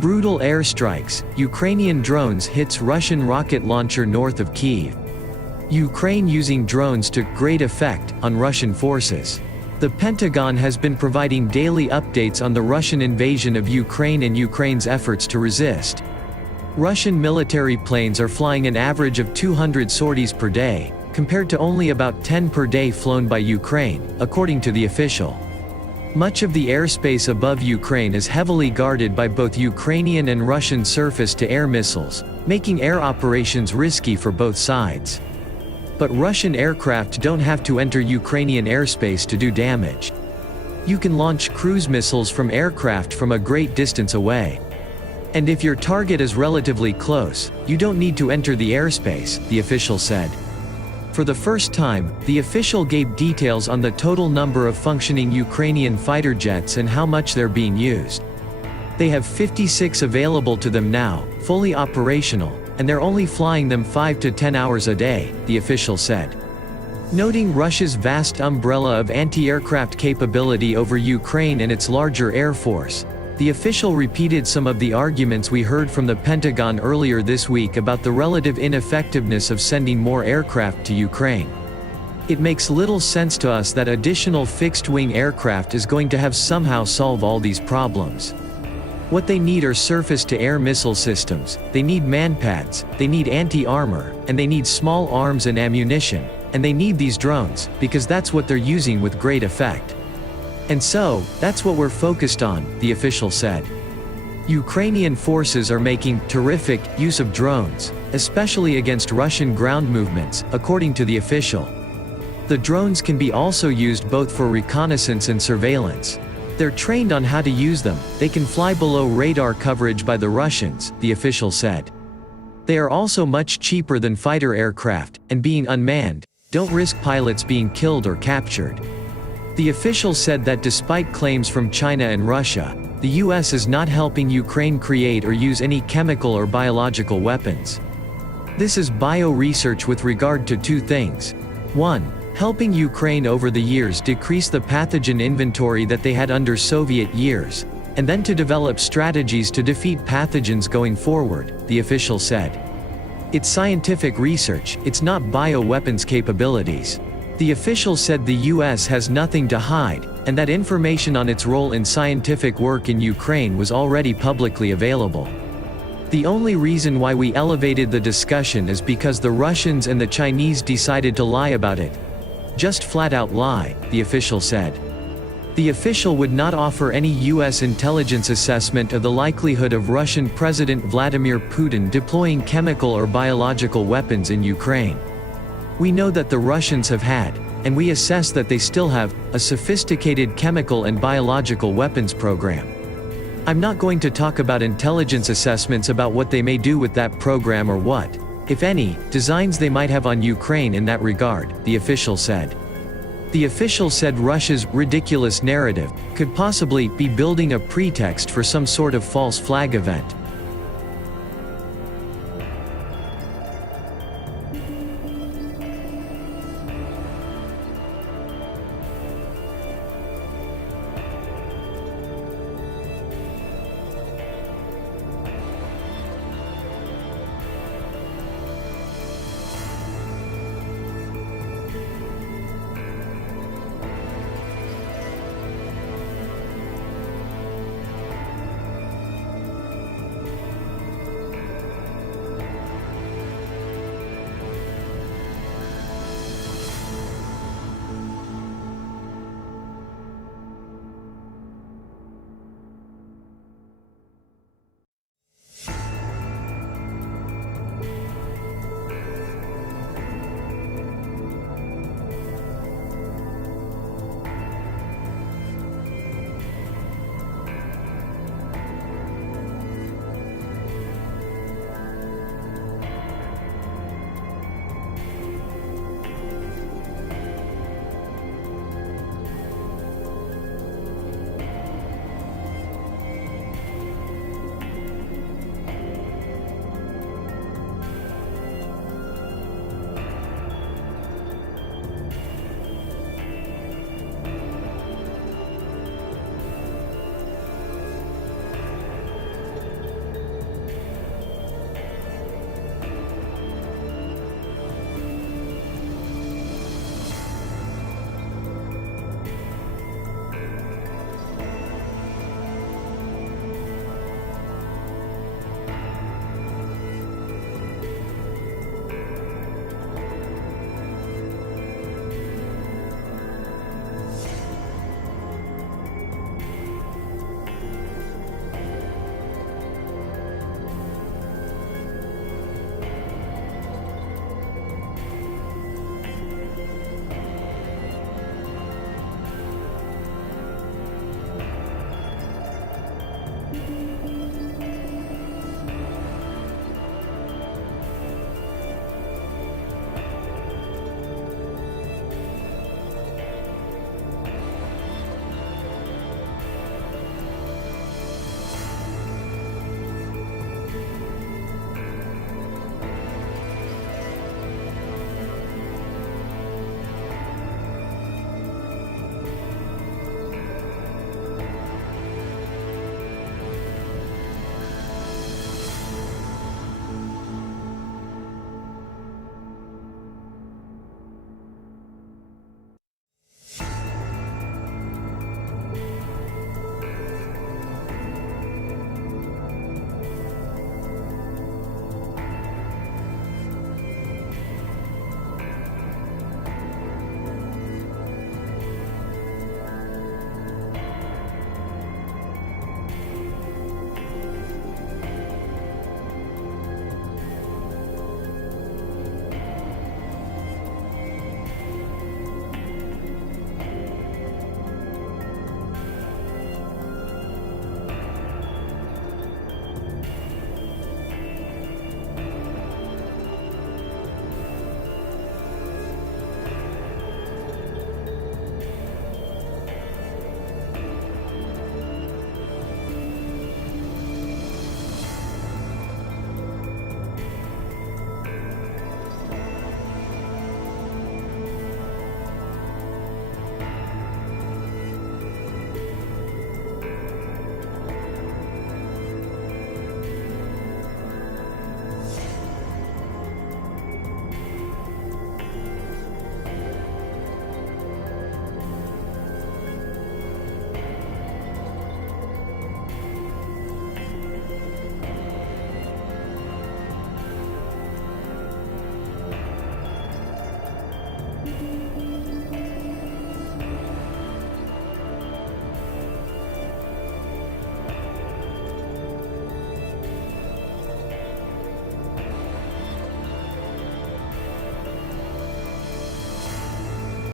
Brutal airstrikes. Ukrainian drones hits Russian rocket launcher north of Kyiv. Ukraine using drones to great effect on Russian forces. The Pentagon has been providing daily updates on the Russian invasion of Ukraine and Ukraine's efforts to resist. Russian military planes are flying an average of 200 sorties per day, compared to only about 10 per day flown by Ukraine, according to the official. Much of the airspace above Ukraine is heavily guarded by both Ukrainian and Russian surface-to-air missiles, making air operations risky for both sides. But Russian aircraft don't have to enter Ukrainian airspace to do damage. You can launch cruise missiles from aircraft from a great distance away. And if your target is relatively close, you don't need to enter the airspace, the official said. For the first time, the official gave details on the total number of functioning Ukrainian fighter jets and how much they're being used. They have 56 available to them now, fully operational, and they're only flying them 5 to 10 hours a day, the official said. Noting Russia's vast umbrella of anti-aircraft capability over Ukraine and its larger air force, the official repeated some of the arguments we heard from the Pentagon earlier this week about the relative ineffectiveness of sending more aircraft to Ukraine. It makes little sense to us that additional fixed-wing aircraft is going to have somehow solve all these problems. What they need are surface-to-air missile systems, they need manpads, they need anti-armor, and they need small arms and ammunition, and they need these drones, because that's what they're using with great effect. And so, that's what we're focused on, the official said. Ukrainian forces are making terrific use of drones, especially against Russian ground movements, according to the official. The drones can be also used both for reconnaissance and surveillance. They're trained on how to use them, they can fly below radar coverage by the Russians, the official said. They are also much cheaper than fighter aircraft, and being unmanned, don't risk pilots being killed or captured. The official said that despite claims from China and Russia, the US is not helping Ukraine create or use any chemical or biological weapons. This is bio-research with regard to two things. 1. Helping Ukraine over the years decrease the pathogen inventory that they had under Soviet years, and then to develop strategies to defeat pathogens going forward, the official said. It's scientific research, it's not bioweapons capabilities. The official said the US has nothing to hide, and that information on its role in scientific work in Ukraine was already publicly available. The only reason why we elevated the discussion is because the Russians and the Chinese decided to lie about it. Just flat out lie, the official said. The official would not offer any US intelligence assessment of the likelihood of Russian President Vladimir Putin deploying chemical or biological weapons in Ukraine. We know that the Russians have had, and we assess that they still have, a sophisticated chemical and biological weapons program. I'm not going to talk about intelligence assessments about what they may do with that program or what, if any, designs they might have on Ukraine in that regard, the official said. The official said Russia's ridiculous narrative could possibly be building a pretext for some sort of false flag event.